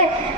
okay